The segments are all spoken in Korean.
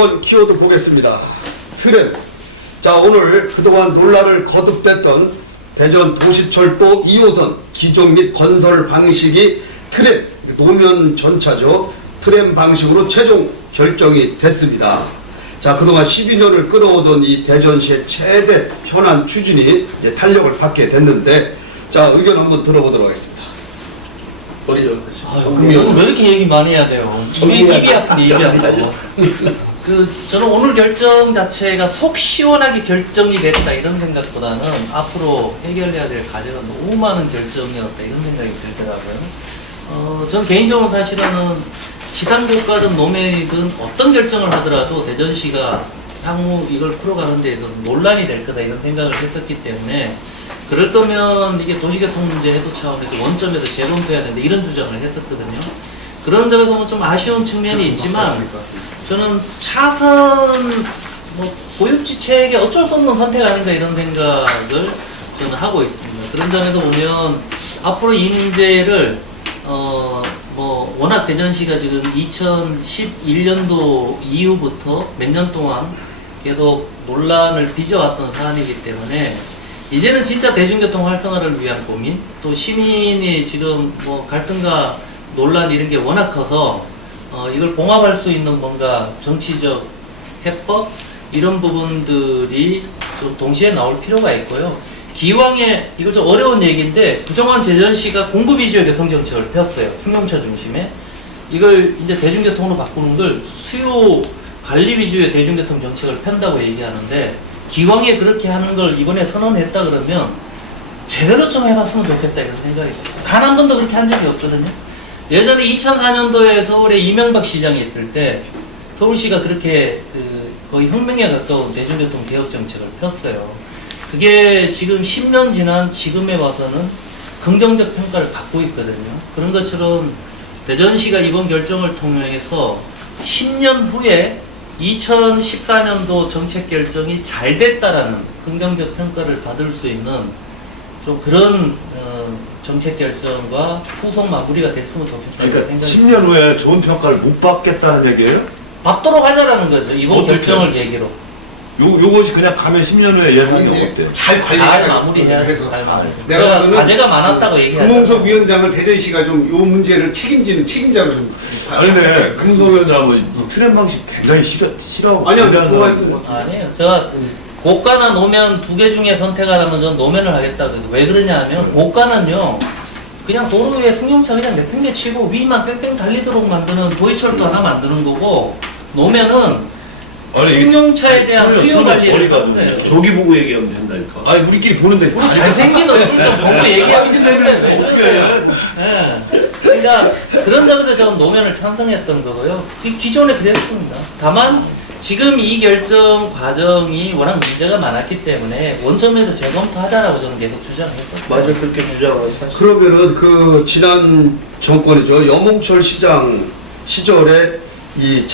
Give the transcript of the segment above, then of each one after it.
이번 키워드 보겠습니다. 트램. 자, 오늘 그동안 논란을 거듭됐던 대전 도시철도 2호선 기종 및 건설 방식이 트램, 노면 전차죠. 트램 방식으로 최종 결정이 됐습니다. 자, 그동안 12년을 끌어오던 이 대전시의 최대 현안 추진이 이제 탄력을 받게 됐는데, 자, 의견 한번 들어보도록 하겠습니다. 머리죠. 오늘 왜 이렇게 얘기 많이 해야 돼요? 입이 아픈데 입이 아프고. 저는 오늘 결정 자체가 속 시원하게 결정이 됐다 이런 생각보다는 앞으로 해결해야 될 과제가 너무 많은 결정이었다 이런 생각이 들더라고요. 저는 개인적으로 사실은 지상고가든 노면이든 어떤 결정을 하더라도 대전시가 향후 이걸 풀어가는 데에서 논란이 될 거다 이런 생각을 했었기 때문에, 그럴 거면 이게 도시교통 문제 해소 차원에서 원점에서 재검토해야 된다 이런 주장을 했었거든요. 그런 점에서 보면 좀 아쉬운 측면이 있지만, 저는 차선 고육지책에 어쩔 수 없는 선택 아닌가 이런 생각을 저는 하고 있습니다. 그런 점에서 보면 앞으로 이 문제를 워낙 대전시가 지금 2011년도 이후부터 몇 년 동안 계속 논란을 빚어왔던 사안이기 때문에, 이제는 진짜 대중교통 활성화를 위한 고민, 또 시민이 지금 갈등과 논란 이런 게 워낙 커서 이걸 봉합할 수 있는 뭔가 정치적 해법 이런 부분들이 좀 동시에 나올 필요가 있고요. 기왕에 이거 좀 어려운 얘기인데, 부정한 대전시가 공급 위주의 교통정책을 폈어요. 승용차 중심에. 이걸 이제 대중교통으로 바꾸는 걸 수요 관리 위주의 대중교통 정책을 편다고 얘기하는데, 기왕에 그렇게 하는 걸 이번에 선언했다 그러면 제대로 좀 해봤으면 좋겠다 이런 생각이 들어요. 단 한 번도 그렇게 한 적이 없거든요. 예전에 2004년도에 서울에 이명박 시장이 있을 때 서울시가 그렇게 거의 혁명에 가까운 대중교통 개혁 정책을 폈어요. 그게 지금 10년 지난 지금에 와서는 긍정적 평가를 받고 있거든요. 그런 것처럼 대전시가 이번 결정을 통해서 10년 후에 2014년도 정책 결정이 잘 됐다라는 긍정적 평가를 받을 수 있는 좀 그런 정책 결정과 후속 마무리가 됐으면 좋겠다는 그러니까 생각이 10년 후에 좋은 평가를 못 받겠다는 얘기예요? 받도록 하자라는 거죠. 이번 어떻게? 결정을 계기로. 요것이 그냥 가면 10년 후에 예상이 어때요? 잘 잘 관리해야 마무리해야죠. 잘 마무리. 내가 제가 그러면 과제가 많았다고 얘기하죠. 금홍석 위원장을 대전시가 좀 요 문제를 책임지는 책임자로 좀. 아니 근데 금소변자뭐 이 트램 방식 굉장히 싫어하고 아니요, 반대하는 좋아했던 사람들. 것 같아요. 아니에요. 제가 고가나 노면 두 개 중에 선택하라면 전 노면을 하겠다고 해서, 왜 그러냐 하면 고가는요 그냥 도로 위에 승용차 그냥 내팽개치고 위만 뺑뺑 달리도록 만드는 도의철도 하나 만드는 거고, 노면은 아니, 이게 승용차에 대한 수요 관리를 거리가 하는 좀 거예요. 저기 보고 얘기하면 된다니까. 아니 우리끼리 보는데 우리 잘생긴 얼굴 좀 보고 얘기하기 때문에 어떻게 해? 그러니까 그런 점에서 저는 노면을 찬성했던 거고요. 기존에 그랬습니다. 다만 지금 이 결정 과정이 워낙 문제가 많았기 때문에 원점에서 재검토하자라고 저는 계속 주장했거든요. 맞아, 그렇게 주장하는 사실. 그러면은 그 지난 정권이죠. 염홍철 시장 시절에 이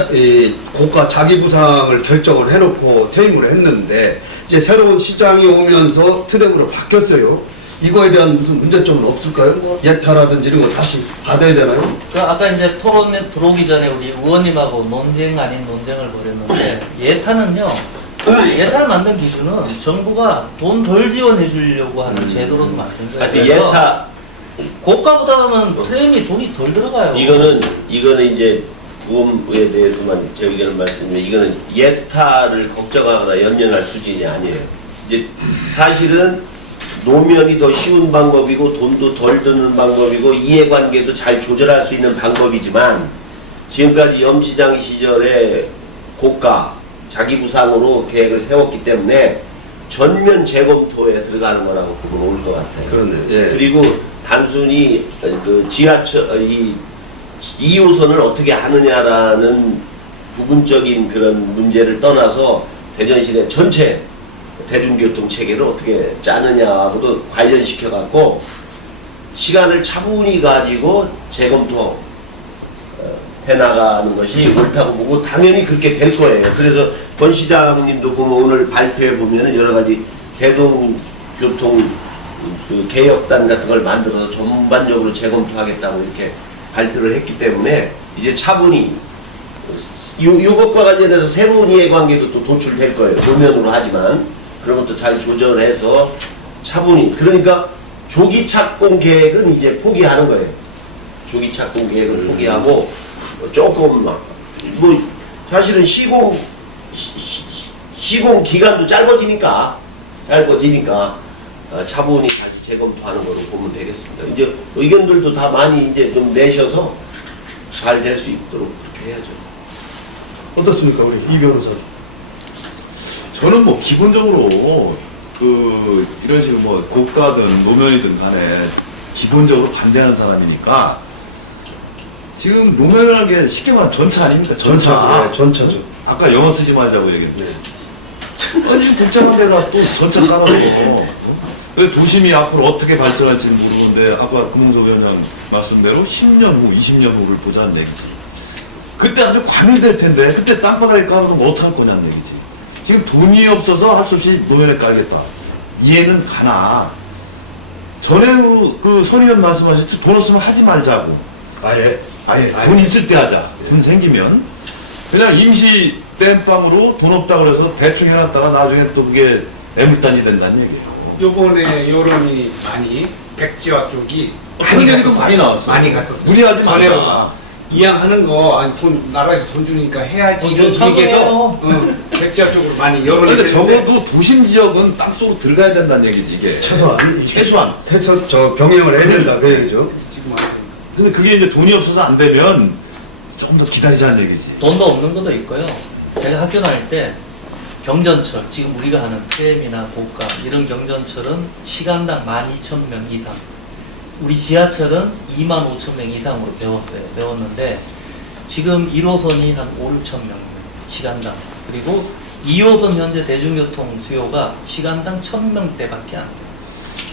고가 자기 부상을 결정을 해놓고 퇴임을 했는데, 이제 새로운 시장이 오면서 트램으로 바뀌었어요. 이거에 대한 무슨 문제점은 없을까요? 뭐 예타라든지 이런 거 다시 받아야 되나요? 그 아까 이제 토론에 들어오기 전에 우리 의원님하고 논쟁 아닌 논쟁을 벌였는데, 예타는요, 예타를 만든 기준은 정부가 돈 덜 지원해 주려고 하는 제도로서 만든 거예요. 하여튼 그래서 예타, 고가보다는 트램이 돈이 덜 들어가요. 이거는 이제 보험에 대해서만 제 의견을 말씀드리면, 이거는 예타를 걱정하거나 염려할 수준이 아니에요. 이제 사실은 노면이 더 쉬운 방법이고 돈도 덜 드는 방법이고 이해관계도 잘 조절할 수 있는 방법이지만, 지금까지 염 시장 시절에 고가 자기 부상으로 계획을 세웠기 때문에 전면 재검토에 들어가는 거라고 보면 옳을 것 같아요. 그렇네. 예. 그리고 단순히 그 지하철 2호선을 어떻게 하느냐라는 부분적인 그런 문제를 떠나서 대전시내 전체 대중교통 체계를 어떻게 짜느냐하고도 관련시켜 갖고 시간을 차분히 가지고 재검토 해나가는 것이 옳다고 보고, 당연히 그렇게 될 거예요. 그래서 권 시장님도 보면 오늘 발표해 보면은 여러 가지 대중교통 그 개혁단 같은 걸 만들어서 전반적으로 재검토하겠다고 이렇게 발표를 했기 때문에 이제 차분히 이것과 관련해서 새로운 이해관계도 또 도출될 거예요. 노면으로 하지만 그런 것도 잘 조절해서 차분히. 그러니까 조기 착공 계획은 이제 포기하는 거예요. 조기 착공 계획은 포기하고 조금 뭐 사실은 시공 기간도 짧아지니까 차분히 다시 재검토하는 거로 보면 되겠습니다. 이제 의견들도 다 많이 이제 좀 내셔서 잘 될 수 있도록 그렇게 해야죠. 어떻습니까, 우리 이 변호사? 저는 뭐 기본적으로 그 이런 식으로 뭐 고가든 노면이든 간에 기본적으로 반대하는 사람이니까 지금 노면이라는 게 쉽게 말하면 전차 아닙니까? 전차, 네, 전차죠. 아까 영어 쓰지 말자고 얘기했는데 네. 아니 복잡한 데가 또 전차 깔아놓고 그래서 도심이 앞으로 어떻게 발전할지는 모르는데 아까 금홍서 위원장 말씀대로 10년 후, 20년 후를 보자는 얘기지. 그때 아주 과밀될 텐데 그때 땅바닥에 깔아놓으면 어떡할 거냐는 얘기지. 지금 돈이 없어서 할 수 없이 노면에 깔겠다. 이해는 가나 전에 그 선 의원 말씀하셨듯이 돈 없으면 하지 말자고. 아예 돈 있을 때 하자. 돈 생기면 그냥 임시 땜빵으로 돈 없다 그래서 대충 해놨다가 나중에 또 그게 애물단이 된다는 얘기예요. 요번에 여론이 많이 백지화 쪽이 많이 갔었어요. 많이 나왔어요. 많이 갔었어요. 무리하지 말자. 전에보다 이양하는 거 아니 돈 나라에서 돈 주니까 해야지 이런 얘기해서 백지화 쪽으로 많이 여론이 그러니까 됐는데 적어도 도심 지역은 땅속으로 들어가야 된다는 얘기지 이게. 최소한. 저 병행을 해야 된다, 그 얘기죠. 지금 안 됩니다. 근데 그게 이제 돈이 없어서 안 되면 좀 더 기다리자는 얘기지. 돈도 없는 것도 있고요. 제가 학교 다닐 때 경전철, 지금 우리가 하는 트램이나 고가 이런 경전철은 시간당 12,000명 이상, 우리 지하철은 25,000명 이상으로 배웠는데 지금 1호선이 한 5,000~6,000명 시간당, 그리고 2호선 현재 대중교통 수요가 시간당 1,000명대밖에 안 돼요.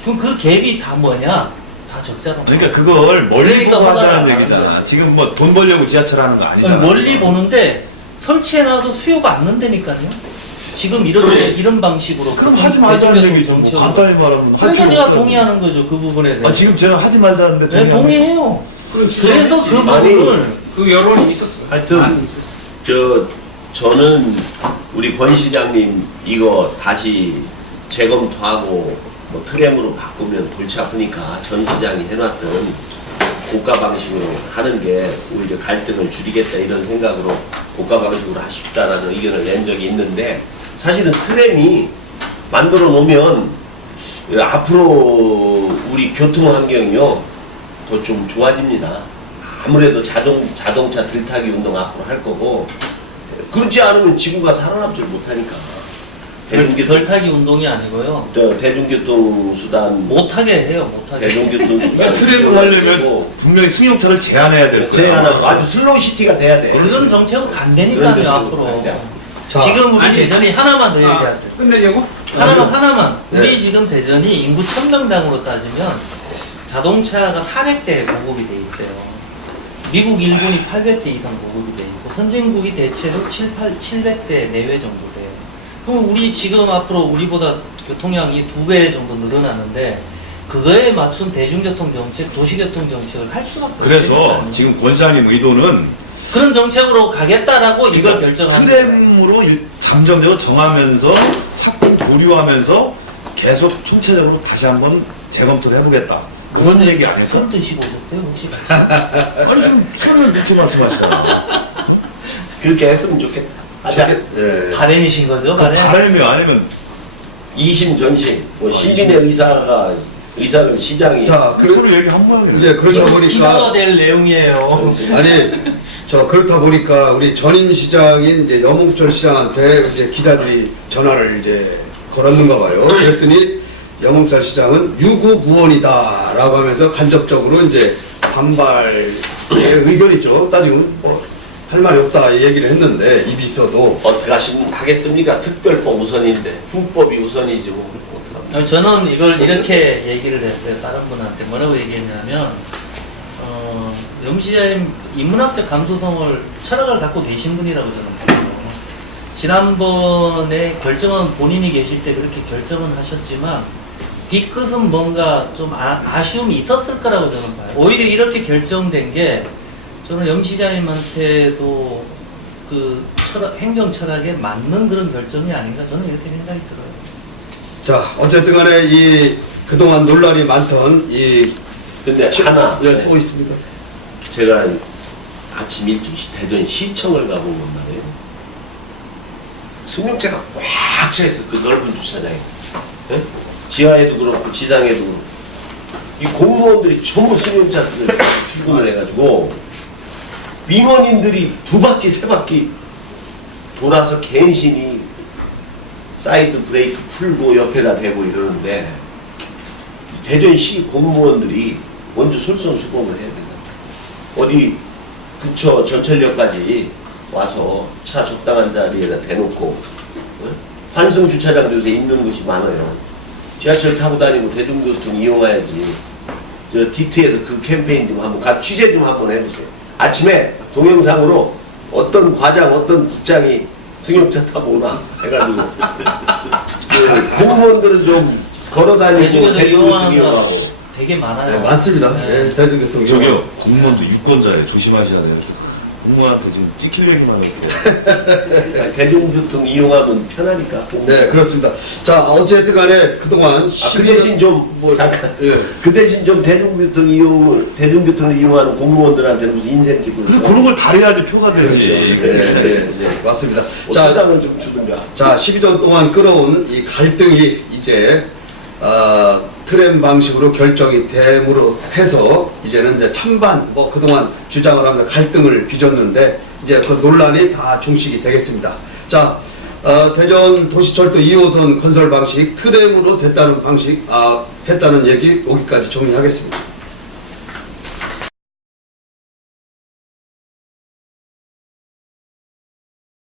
그럼 그 갭이 다 뭐냐? 다 적자로. 그러니까 그걸 멀리 그러니까 보고 화가 하자는 나는 얘기잖아. 거죠. 지금 뭐 돈 벌려고 지하철 하는 거 아니잖아. 멀리 보는데 설치해놔도 수요가 안 는다니까요. 지금 이런 방식으로 그럼 하지 말자는 대중교통 얘기지. 뭐 정책으로. 간단히 말하면. 할 그러니까 필요 제가 없다고. 동의하는 거죠. 그 부분에 대해서. 지금 제가 하지 말자는데 네, 동의해요. 그래서 주장했지. 그 부분을 그 여론이 있었어. 하여튼 많이 있었어. 저는 우리 권 시장님 이거 다시 재검토하고 뭐 트램으로 바꾸면 골치 아프니까 전 시장이 해놨던 고가 방식으로 하는 게 오히려 갈등을 줄이겠다 이런 생각으로 고가 방식으로 하십다라는 의견을 낸 적이 있는데, 사실은 트램이 만들어 놓으면 앞으로 우리 교통 환경이요 더 좀 좋아집니다. 아무래도 자동차 들타기 운동 앞으로 할 거고, 그렇지 않으면 지구가 살아남질 못하니까. 덜타기 운동이 아니고요. 대중교통 수단 못하게 해요. 못하게. 대중교통 그러니까 수단 트램을 하려면 분명히 승용차를 제한해야 될 거야. 세하나 아주 슬로우 시티가 돼야 돼. 그런 정책으로 그런 간다니까요. 정책으로 앞으로. 간다. 자, 지금 우리 아니, 대전이 하나만 더 얘기하죠. 끝내려고? 하나만. 네. 우리 지금 대전이 인구 1,000명당으로 따지면 자동차가 400대 보급이 돼 있어요. 미국, 일본이 800대 이상 보급이 돼 있고 선진국이 대체로 700대 내외 정도 돼요. 그럼 우리 지금 앞으로 우리보다 교통량이 2배 정도 늘어나는데 그거에 맞춘 대중교통 정책, 도시교통 정책을 할 수밖에 없어요. 그래서 지금 권 시장님 의도는 그런 정책으로 가겠다라고 이걸 결정한 거예요. 트램으로 잠정적으로 정하면서 자꾸 보류하면서 계속 총체적으로 다시 한번 재검토를 해보겠다. 그런 얘기 아닐까? 손 드시고 오셨어요 혹시? 아니 지금 손을 놓고 말씀하시잖아. 그렇게 했으면 좋겠다. 하자. 예. 바램이신 거죠? 바램? 바람이 아니면 이심 전심. 뭐 시민의 의사를 시장이 자, 그걸 얘기 한번 해요. 이제 그러다 기도가 보니까 될 내용이에요. 그렇다 보니까 우리 전임 시장인 이제 염홍철 시장한테 이제 기자들이 전화를 이제 걸었는가 봐요. 그랬더니 염홍철 시장은 유구무원이다라고 하면서 간접적으로 이제 반발의 의견이죠. 따지면 할 말이 없다 얘기를 했는데 입이 있어도 어떻게 하겠습니까? 특별법 우선인데 후법이 우선이지 뭐 어떡합니까? 저는 이걸 이렇게 얘기를 했어요. 다른 분한테 뭐라고 얘기했냐면 염 시장님 인문학적 감수성을 철학을 갖고 계신 분이라고 저는 봐요. 지난번에 결정은 본인이 계실 때 그렇게 결정은 하셨지만 뒤끝은 뭔가 좀 아쉬움이 있었을 거라고 저는 봐요. 오히려 이렇게 결정된 게 저는 염 시장님한테도 그 행정 철학에 맞는 그런 결정이 아닌가 저는 이렇게 생각이 들어요. 자, 어쨌든 간에 이 그동안 논란이 많던 이 근데 하나 예, 또 있습니다. 제가 아침 일찍 대전 시청을 가본 건 말이에요. 승용차가 꽉 차 있어 그 넓은 주차장에. 예? 지하에도 그렇고 지상에도 그렇고. 이 공무원들이 전부 승용차들 출근을 해가지고 민원인들이 2바퀴 3바퀴 돌아서 갠신히 사이드 브레이크 풀고 옆에다 대고 이러는데 대전시 공무원들이 먼저 솔선수범을 해야 된다. 어디 근처 전철역까지 와서 차 적당한 자리에다 대놓고 환승 주차장도 요새 있는 곳이 많아요. 지하철 타고 다니고 대중교통 이용해야지. 저 D2에서 그 캠페인 좀 한번 취재 좀 한번 해주세요. 아침에 동영상으로 어떤 과장 어떤 국장이 승용차 타고 오나 해가지고 그 공무원들은 좀 걸어다니고 제주도에도 대중교통 이용하는 거 이용하고 되게 많아요. 네, 많습니다. 네. 예, 대중교통 저기요, 공무원도 유권자예요. 조심하셔야 돼요. 공무원한테 지금 찍힐 얘기만 하고. 대중교통 이용하면 편하니까. 네, 그렇습니다. 자, 어쨌든 간에 그동안 그 대신 좀 잠깐. 그 대신 좀 대중교통을 이용하는 공무원들한테는 무슨 인센티브를. 그리고 그런 걸 달해야지 표가 그렇죠. 되지. 네, 맞습니다. 뭐 자, 수당을 좀 주든가. 자, 12년 동안 끌어온 이 갈등이 이제 트램 방식으로 결정이 됨으로 해서 이제는 이제 찬반 뭐 그동안 주장을 하면서 갈등을 빚었는데 이제 그 논란이 다 종식이 되겠습니다. 자, 대전 도시철도 2호선 건설 방식 트램으로 됐다는 방식 했다는 얘기 여기까지 정리하겠습니다.